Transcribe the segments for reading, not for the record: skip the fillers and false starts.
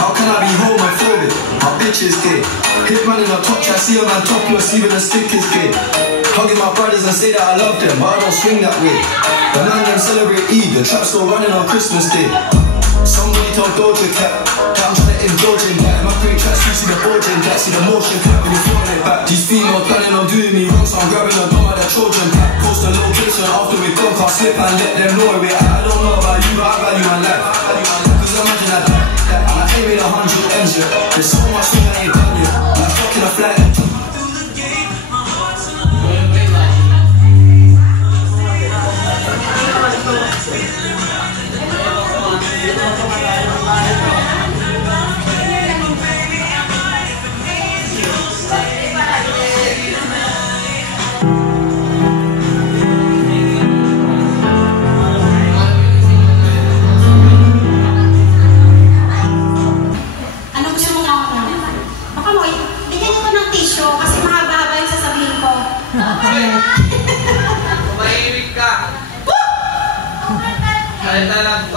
How can I be homophobic? My bitch is gay. Hitman in a top try, see a man topless, even a stick is gay. Hugging my brothers and say that I love them, but I don't swing that way. The man them celebrate Eid, the trap still running on Christmas Day. Somebody told Doja Cat that I'm trying to indulge in that. In my great tracks, you see the origin, that see the motion clap when you throwing it back. These females planning on doing me wrong, so I'm grabbing a gun like that Trojan pack. Post a location after we gone, can't slip and let them know where we at. I don't know about you, but I value my life. Cause imagine that and I ain't made 100 M's yet. There's so much thing I ain't done yet. Like fucking a flight.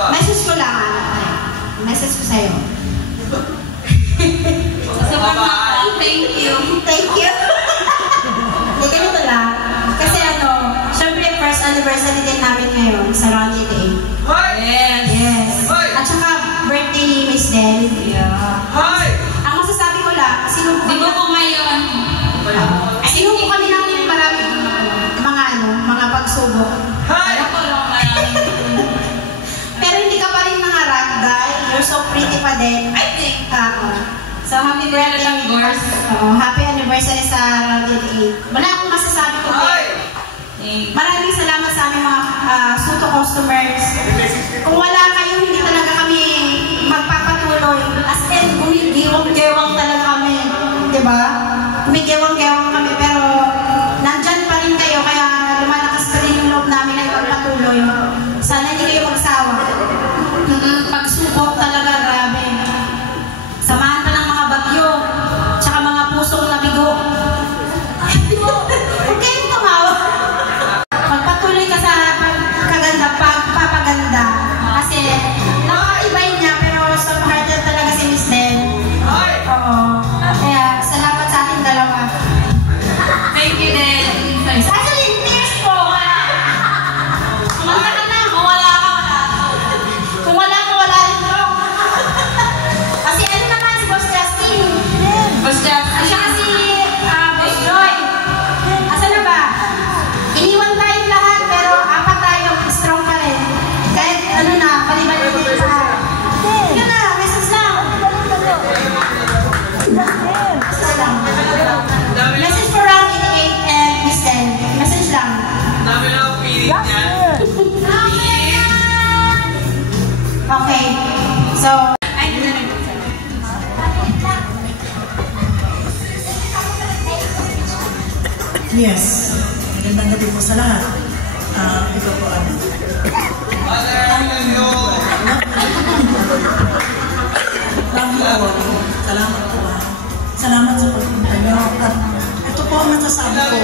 Message ko lang. Message ko sa'yo. Thank you. Thank you. Hindi, ganito lang. Kasi syempre first anniversary din namin ngayon sa Ronnie Day. Yes. Yes. At saka birthday ni Miss Del. Yeah. Ang masasabi ko lang, sinubukan kami namin maraming mga pagsubok. Pero hindi ka pa rin nangarap dahil you're so pretty pa din. I think. So happy birthday. Happy anniversary sa Ronnie 8. Wala akong masasabi ko. Maraming salamat sa aming mga Suto customers. Kung wala kayo, hindi talaga kami magpapatuloy. As in, gumigiwang-gewang talaga kami. Diba? Gumigiwang-gewang kami pero nandyan pa rin kayo kaya lumalakas pa rin yung loob namin na ipagpatuloy. Sana hindi kayo magsawa. Pagsubok talaga, grabe. Samahan pa ng mga bagyo, tsaka mga pusong nabigo. Huwag kayong tumawa. Magpatuloy ka sa pagpapaganda. Kasi, nakakaibay niya, pero sa hearted talaga si Miss Den. Oo. Kaya, salamat sa ating dalawa. Thank you, Den. Actually, tears po. Kumanta ka na. Kung wala ka, wala. Kung wala ka, wala rin po. Kasi ano naman si Boss Justin? Boss Justin. Siya kasi Boss Joy. Asa na ba? Iniwan tayong lahat pero apat tayo strong pa rin. Kahit palibad din sa... Yun na, message lang. Message lang. Message for round 88 and Miss Den. Message lang. Dami lang ang pilit niyan. Okay. So... Yes. Magandang gabi po sa lahat. Ito po Salamat po. Salamat sa pagpunta nyo. At ito po ang masasabi ko.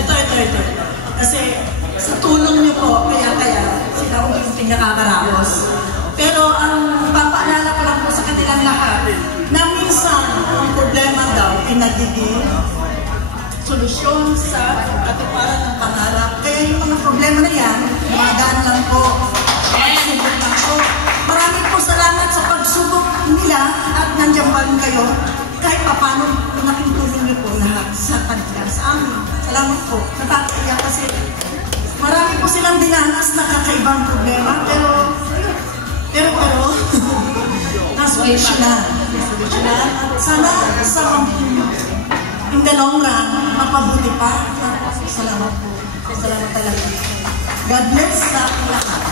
Ito. Kasi sa tulong nyo po, kaya sila unting nakakaraos. Pero ang papaalala ko lang po sa kanilang lahat, na minsan ang problema daw ay nagiging solusyon sa katuparan ng pangarap. Kaya yung mga problema na yan, magaan lang po. Pagsubok lang po. Maraming po salamat sa pagsubok nila at nandiyan pa rin kayo. Kahit pa paano, nakitulong niyo po lahat sa kanila, sa amin. Salamat po. Nakakaiyak kasi marami po silang dinanas na kakaibang problema. Pero, nasolusyon na. At sana in the long run, mapabuti pa. Salamat po. Salamat talaga. God bless sa lahat.